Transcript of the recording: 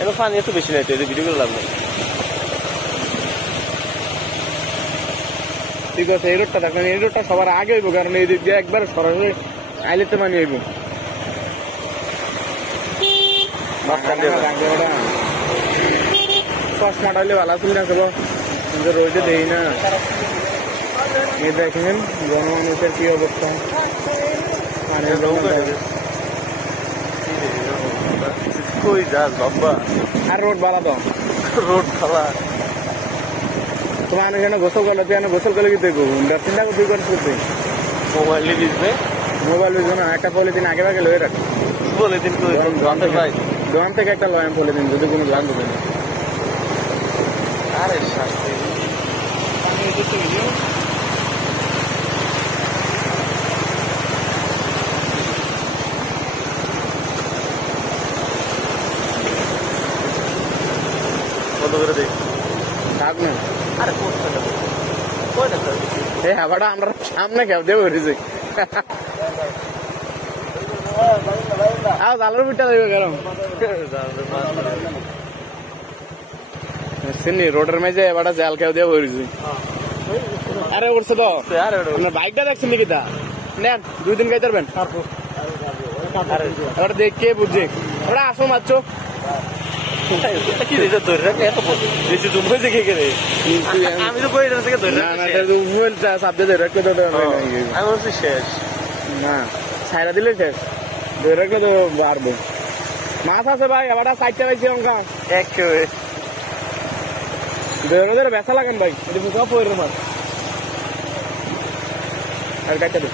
এবার পানি একটু বেশি নাই তো এই ভিডিও করে লাভ নেই। ঠিক আছে, এই রোডটা দেখেন, এই রোডটা সবার আগে হইব, কারণ এই দিক দিয়ে একবার সরাসরি আইলে তো পানি হইব। চশমাটা হইলে ভালো ছিল না, চলো কিন্তু রোদে দেই না। এই দেখেন গণমানুষের কি অবস্থা, কই যাস বাবা, আর রোড বাড়া তো রোড খালা তোমার এখানে গোসল করলে, তুই এখানে গোসল করলে কি দেখবো চিন্তা করতে করতে মোবাইলে দিবে, মোবাইল বুঝবো না, একটা পলিথিন আগে ভাগে লয়ে রাখ, পলিথিন ভাই দোকান থেকে একটা লয় পলিথিন, যদি কোনো লাভ দেবে না। আরে শাস্তি কত করে দেখ থাক না। আরে এই হাবাটা আমরা সামনে খেয়ে দেবো রিজে জালের পিঠা দেবে গরম চিনি রোডের মেঝে এবারটা জাল খেয়ে দেবো রিজে। আরে উঠছে তো আপনার বাইকটা দেখছেন নাকি? তা নেন 2 দিন গাইতে পারবেন, এবার দেখ কে বুঝছে, ওরা আসো মারছো কি রেজা ধরে রাখ, এত বেশি জুম হয়েছে কে রে? আমি তো কই থেকে ধরে না না, এটা তো মোবাইলটা সাবজে ধরে রাখলে তো আমি বলছি শেষ না, ছাইরা দিলে শেষ, ধরে রাখলে তো বাড়বে। মাছ আছে ভাই, এবার 4টা পাইছি অঙ্কা এক কেউ ধরে ধরে বেসা লাগান ভাই, এটা সব পয়ের মাছ আর কাটতে দে।